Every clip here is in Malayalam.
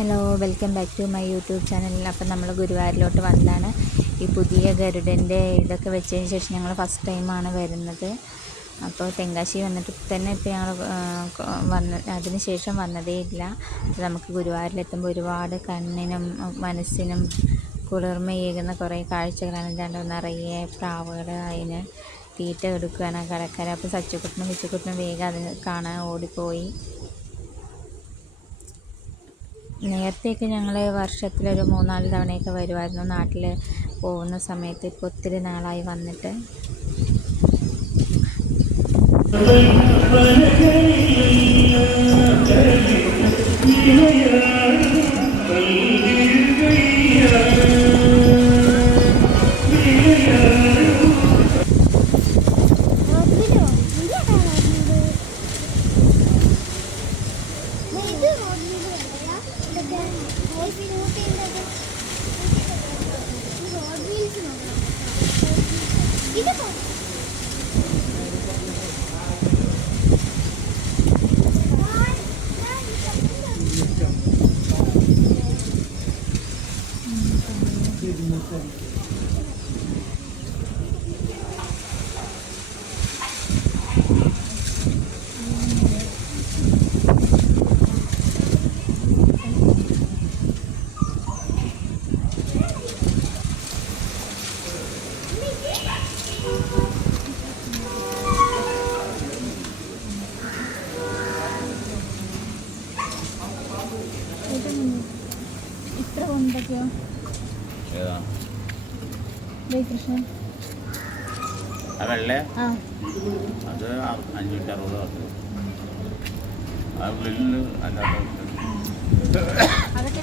Hello, welcome back to my YouTube channel. അപ്പം നമ്മൾ ഗുരുവായൂരിലോട്ട് വന്നതാണ്. ഈ പുതിയ ഗരുഡൻ്റെ ഇതൊക്കെ വെച്ചതിന് ശേഷം ഞങ്ങൾ ഫസ്റ്റ് ടൈമാണ് വരുന്നത്. അപ്പോൾ തെങ്കാശി വന്നിട്ട് തന്നെ ഇപ്പോൾ ഞങ്ങൾ അതിന് ശേഷം വന്നതേ ഇല്ല. നമുക്ക് ഗുരുവായൂരിലെത്തുമ്പോൾ ഒരുപാട് കണ്ണിനും മനസ്സിനും കുളിർമയേകുന്ന കുറേ കാഴ്ചകളാണ്. രണ്ട് നിറയെ പ്രാവുകൾ അതിന് തീറ്റ കൊടുക്കുകയാണ് കടക്കര. അപ്പോൾ സച്ചുക്കുട്ടനും വിച്ചുക്കുട്ടനും വേഗം അതിന് കാണാൻ ഓടിപ്പോയി. നേരത്തെയൊക്കെ ഞങ്ങൾ വർഷത്തിലൊരു 3-4 തവണയൊക്കെ വരുമായിരുന്നു നാട്ടിൽ പോകുന്ന സമയത്ത്. ഇപ്പോൾ ഒത്തിരി നാളായി വന്നിട്ട്. ഇത്ര കൊണ്ടൊക്കെയോ കൃഷ്ണൻ വെള്ള അത് 560 അതൊക്കെ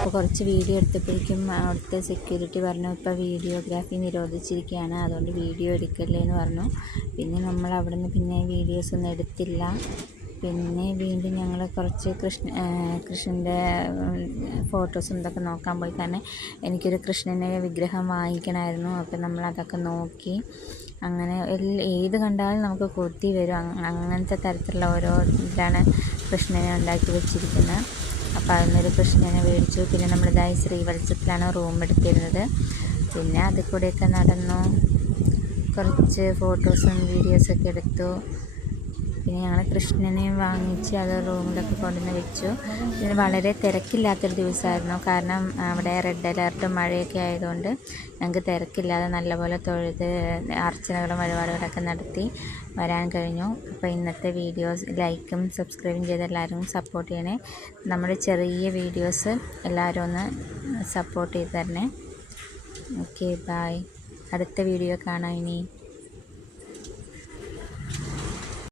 അപ്പോൾ കുറച്ച് വീഡിയോ എടുത്തപ്പോഴേക്കും അവിടുത്തെ സെക്യൂരിറ്റി പറഞ്ഞു ഇപ്പോൾ വീഡിയോഗ്രാഫി നിരോധിച്ചിരിക്കുകയാണ്, അതുകൊണ്ട് വീഡിയോ എടുക്കല്ലേ എന്ന് പറഞ്ഞു. പിന്നെ നമ്മൾ അവിടെ നിന്ന് പിന്നെ വീഡിയോസൊന്നും എടുത്തില്ല. പിന്നെ വീണ്ടും ഞങ്ങൾ കുറച്ച് കൃഷ്ണൻ്റെ ഫോട്ടോസും ഇതൊക്കെ നോക്കാൻ പോയി. കാരണം എനിക്കൊരു കൃഷ്ണൻ്റെ വിഗ്രഹം വാങ്ങിക്കണമായിരുന്നു. അപ്പം നമ്മളതൊക്കെ നോക്കി. അങ്ങനെ ഏത് കണ്ടാലും നമുക്ക് കൊതി വരും. അങ്ങനത്തെ തരത്തിലുള്ള ഓരോ ഇതാണ് കൃഷ്ണനെ ഉണ്ടാക്കി വെച്ചിരിക്കുന്നത്. അപ്പോൾ അതിനൊരു കൃഷ്ണനെ മേടിച്ചു. പിന്നെ നമ്മളിതായി ശ്രീവത്സത്തിലാണ് റൂം എടുത്തിരുന്നത്. പിന്നെ അതിൽ കൂടെയൊക്കെ നടന്നു, കുറച്ച് ഫോട്ടോസും വീഡിയോസൊക്കെ എടുത്തു. പിന്നെ ഞങ്ങൾ കൃഷ്ണനെയും വാങ്ങിച്ച് അത് റൂമിലൊക്കെ കൊണ്ടുവന്ന് വെച്ചു. പിന്നെ വളരെ തിരക്കില്ലാത്തൊരു ദിവസമായിരുന്നു. കാരണം അവിടെ റെഡ് അലേർട്ടും മഴയൊക്കെ ആയതുകൊണ്ട് ഞങ്ങൾക്ക് തിരക്കില്ലാതെ നല്ലപോലെ തൊഴുത് അർച്ചനകളും വഴിപാടുകളൊക്കെ നടത്തി വരാൻ കഴിഞ്ഞു. അപ്പോൾ ഇന്നത്തെ വീഡിയോസ് ലൈക്കും സബ്സ്ക്രൈബും ചെയ്ത് എല്ലാവരും സപ്പോർട്ട് ചെയ്യണേ. നമ്മുടെ ചെറിയ വീഡിയോസ് എല്ലാവരും ഒന്ന് സപ്പോർട്ട് ചെയ്ത് തരണേ. Okay, bye. അടുത്ത വീഡിയോ കാണാം ഇനി.